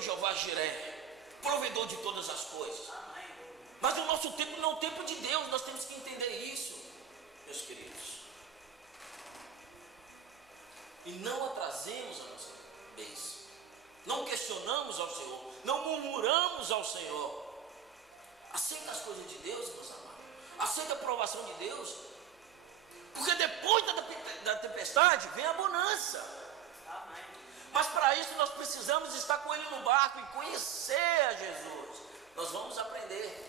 Deus, Jeová Jiré, provedor de todas as coisas. Mas o nosso tempo não é o tempo de Deus, nós temos que entender isso, meus queridos. E não atrasemos a nossa bênção, não questionamos ao Senhor, não murmuramos ao Senhor. Aceita as coisas de Deus, meus amados, aceita a aprovação de Deus, porque depois da tempestade vem a bonança. Mas para isso nós precisamos estar com Ele no barco e conhecer a Jesus. Nós vamos aprender.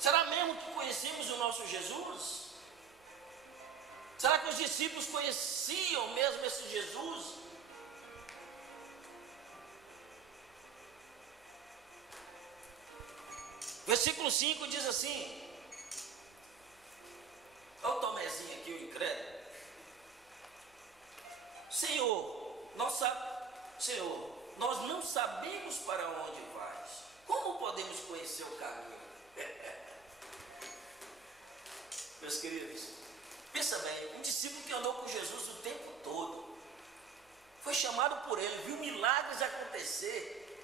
Será mesmo que conhecemos o nosso Jesus? Será que os discípulos conheciam mesmo esse Jesus? Versículo 5 diz assim: olha o Tomézinho aqui, o incrédulo. Senhor, nós não sabemos para onde vais. Como podemos conhecer o caminho? Meus queridos, pensa bem, um discípulo que andou com Jesus o tempo todo, foi chamado por Ele, viu milagres acontecer.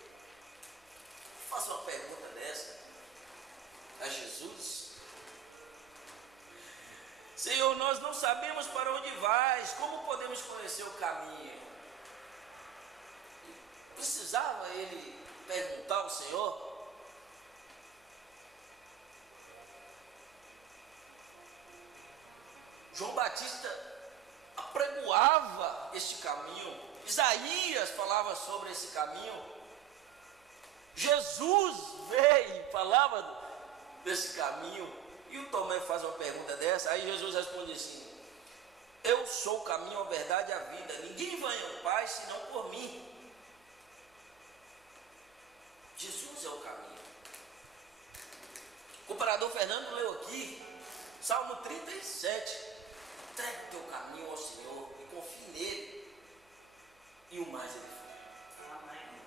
Faça uma pergunta dessa a Jesus: Senhor, nós não sabemos para onde vais, como podemos conhecer o caminho? Precisava ele perguntar ao Senhor? João Batista apregoava este caminho, Isaías falava sobre esse caminho, Jesus veio e falava desse caminho. E o Tomé faz uma pergunta dessa, aí Jesus responde assim: eu sou o caminho, a verdade e a vida, ninguém vai ao Pai senão por mim. Jesus é o caminho. O comparador Fernando leu aqui Salmo 37: entregue o teu caminho ao Senhor e confie nele, e o mais ele fará.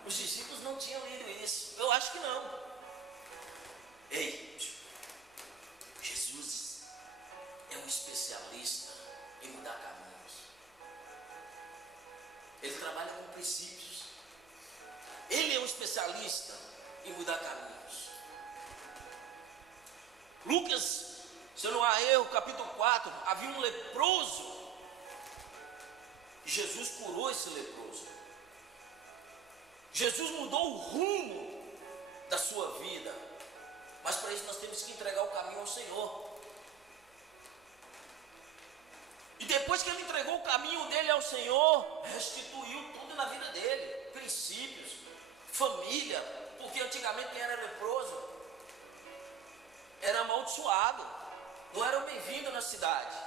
Os discípulos não tinham lido isso, eu acho que não. Ei, Jesus é um especialista em mudar caminhos. Ele trabalha com princípios. Ele é um especialista em mudar caminhos. Lucas, se eu não há erro, capítulo 4, havia um leproso. Jesus curou esse leproso. Jesus mudou o rumo da sua vida. Mas para isso nós temos que entregar o caminho ao Senhor. E depois que ele entregou o caminho dele ao Senhor, restituiu tudo na vida dele. Princípios, família. Porque antigamente quem era leproso era amaldiçoado, não era bem-vindo na cidade.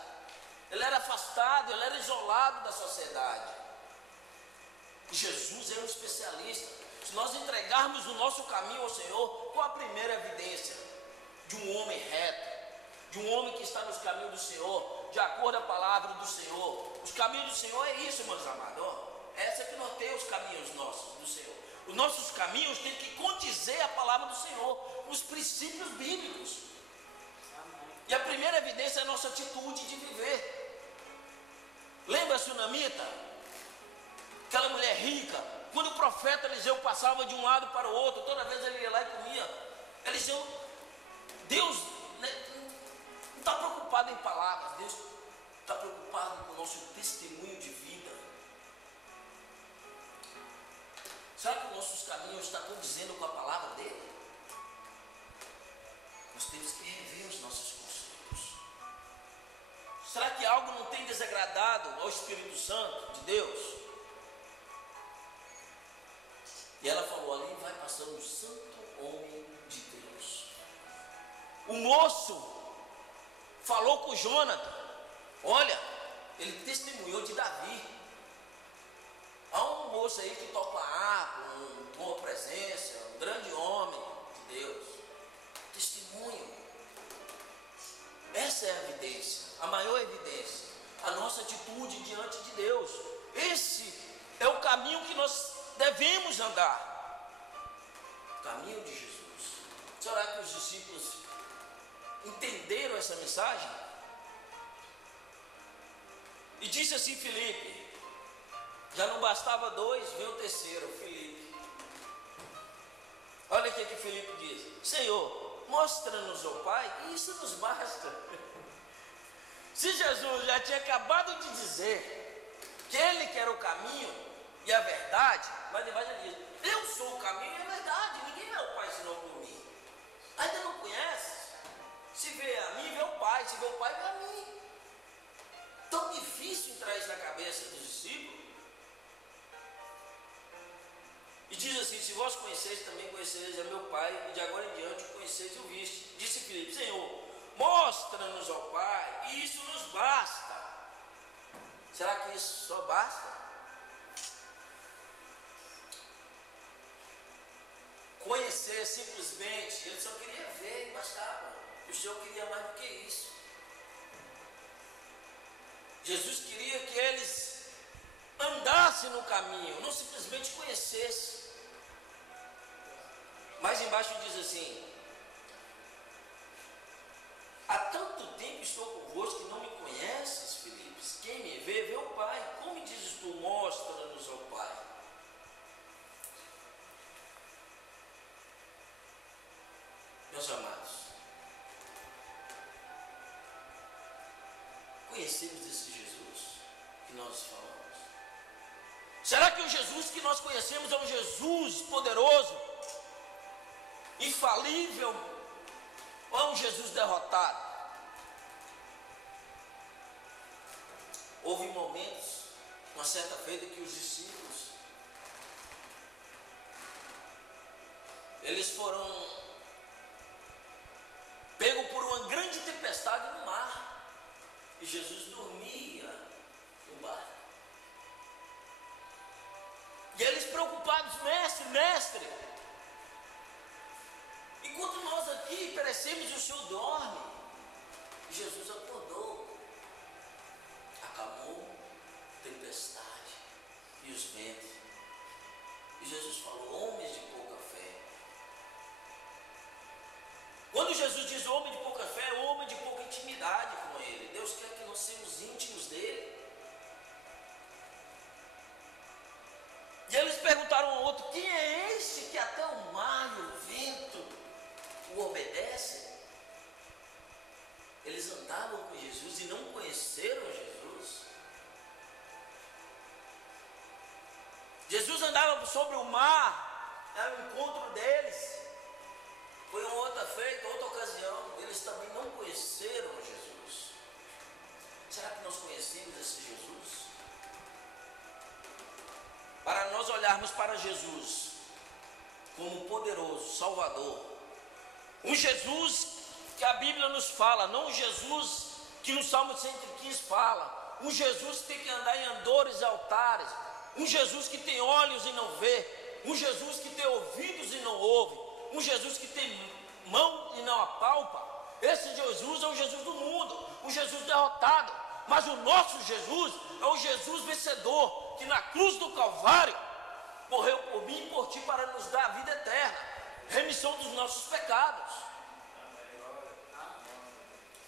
Ele era afastado, ele era isolado da sociedade. Jesus é um especialista. Se nós entregarmos o nosso caminho ao Senhor, qual a primeira evidência de um homem reto, de um homem que está nos caminhos do Senhor, de acordo com a palavra do Senhor? Os caminhos do Senhor é isso, meus amados. Essa que norteia os caminhos nossos do Senhor. Os nossos caminhos têm que condizer a palavra do Senhor, os princípios bíblicos. E a primeira evidência é a nossa atitude de viver. Lembra a sunamita? Aquela mulher rica, quando o profeta Eliseu passava de um lado para o outro, toda vez ele ia lá e comia. Eliseu, Deus, né, não está preocupado em palavras, Deus está preocupado com o nosso testemunho de vida. Será que os nossos caminhos estão condizendo com a palavra dele? Nós temos que rever os nossos conceitos. Será que algo não tem desagradado ao Espírito Santo de Deus? E ela falou: ali vai passar um santo homem de Deus. O moço falou com Jonathan. Olha, ele testemunhou de Davi. Há um moço aí que toca a harpa, com boa presença, um grande homem de Deus. Testemunho. Essa é a evidência, a maior evidência, a nossa atitude diante de Deus. Esse é o caminho que nós devemos andar, o caminho de Jesus. Será que os discípulos entenderam essa mensagem? E disse assim Filipe: Já não bastava dois, veio o terceiro, Filipe. Olha o que Filipe diz: Senhor, mostra-nos o Pai, e isso nos basta. Se Jesus já tinha acabado de dizer que Ele que era o caminho e a verdade, mas depois ele diz: eu sou o caminho e a verdade, ninguém vê o Pai senão por mim. Ainda não conhece? Se vê a mim, vê o Pai, se vê o Pai, vê a mim. Tão difícil entrar isso na cabeça dos discípulos. E diz assim: se vós conheceis, também conhecereis a meu Pai, e de agora em diante o conheceis e o viste. Disse Filipe: Senhor, mostra-nos ao Pai, e isso nos basta. Será que isso só basta? Conhecer simplesmente, ele só queria ver e bastava. E o Senhor queria mais do que isso. Jesus queria que eles andassem no caminho, não simplesmente conhecessem. Mais embaixo diz assim: há tanto tempo estou convosco que não me conheces, Filipe. Quem me vê, vê o Pai. Como dizes tu, mostra-nos ao Pai? Meus amados, conhecemos esse Jesus que nós falamos? Será que o Jesus que nós conhecemos é um Jesus poderoso, infalível, ou é um Jesus derrotado? Houve momentos, uma certa feita, que os discípulos, eles foram pegos por uma grande tempestade no mar, e Jesus dormia no barco. E eles preocupados: mestre, enquanto nós aqui perecemos e o Senhor dorme. E Jesus acordou, acalmou a tempestade e os ventos. E Jesus falou: homens de pouca fé. Quando Jesus diz homem de pouca fé, é homem de pouca intimidade com Ele. Deus quer que nós sejamos íntimos dEle. E eles perguntaram um ao outro: quem é esse que até o mar e o vento o obedecem? Eles andavam com Jesus e não conheceram Jesus. Jesus andava sobre o mar, era o encontro deles. Foi uma outra feita, outra ocasião. Eles também não conheceram Jesus. Será que nós conhecemos esse Jesus? Para nós olharmos para Jesus como poderoso Salvador, um Jesus que a Bíblia nos fala, não um Jesus que no Salmo 115 fala, um Jesus que tem que andar em andores e altares, um Jesus que tem olhos e não vê, um Jesus que tem ouvidos e não ouve, um Jesus que tem mão e não apalpa. Esse Jesus é o Jesus do mundo, o Jesus derrotado. Mas o nosso Jesus é o Jesus vencedor, que na cruz do Calvário morreu por mim e por ti para nos dar a vida eterna, remissão dos nossos pecados.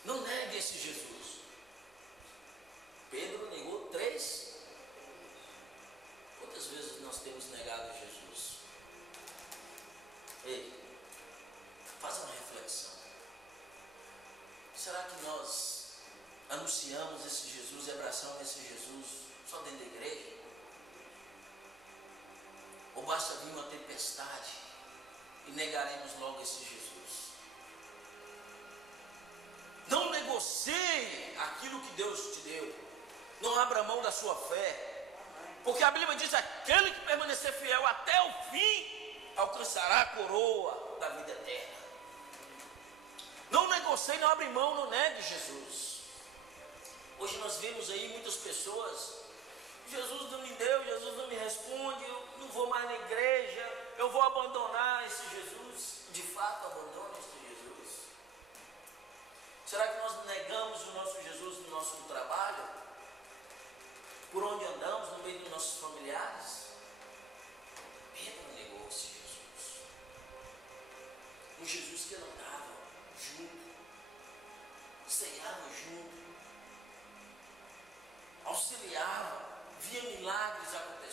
Não negue esse Jesus. Pedro negou 3. Quantas vezes nós temos negado Jesus? Ei, faz uma reflexão. Será que nós anunciamos esse Jesus e abraçamos esse Jesus só dentro da igreja? Ou basta vir uma tempestade e negaremos logo esse Jesus? Não negocie aquilo que Deus te deu. Não abra mão da sua fé. Porque a Bíblia diz: aquele que permanecer fiel até o fim alcançará a coroa da vida eterna. Não negocie, não abre mão, não negue Jesus. Hoje nós vemos aí muitas pessoas: Jesus não me deu, Jesus não me responde, eu não vou mais na igreja, eu vou abandonar esse Jesus. De fato, abandona esse Jesus? Será que nós negamos o nosso Jesus no nosso trabalho? Por onde andamos, no meio dos nossos familiares? Pedro negou esse Jesus. Um Jesus que andava junto, ceava junto, auxiliava, via milagres acontecendo.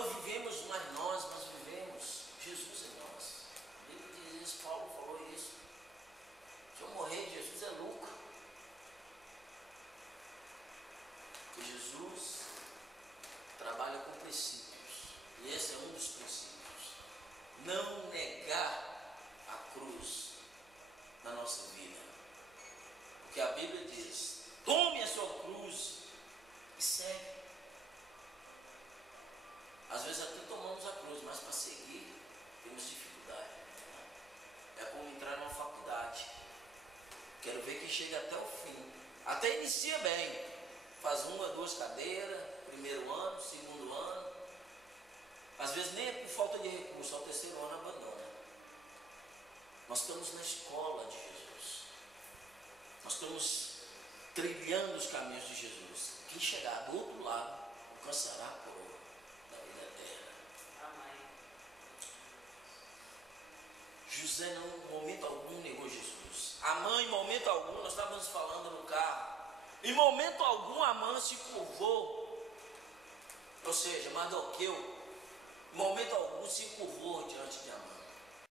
Não vivemos mais nós, mas vivemos Jesus em nós. A Bíblia diz isso, Paulo falou isso. Se eu morrer, Jesus é lucro. Porque Jesus trabalha com princípios. E esse é um dos princípios. Não negar a cruz na nossa vida. Porque a Bíblia diz: tome a sua cruz e segue. Às vezes até tomamos a cruz, mas para seguir temos dificuldade. É como entrar numa faculdade. Quero ver quem chega até o fim. Até inicia bem. Faz 1 a 2 cadeiras, primeiro ano, segundo ano. Às vezes nem é por falta de recurso, ao terceiro ano abandona. Nós estamos na escola de Jesus. Nós estamos trilhando os caminhos de Jesus. Quem chegar do outro lado alcançará a coroa da vida eterna. Amém. José não, em momento algum, negou Jesus. A mãe, em momento algum, nós estávamos falando no carro, em momento algum a mãe se curvou. Ou seja, Mardoqueu, em momento algum se curvou diante de Amã.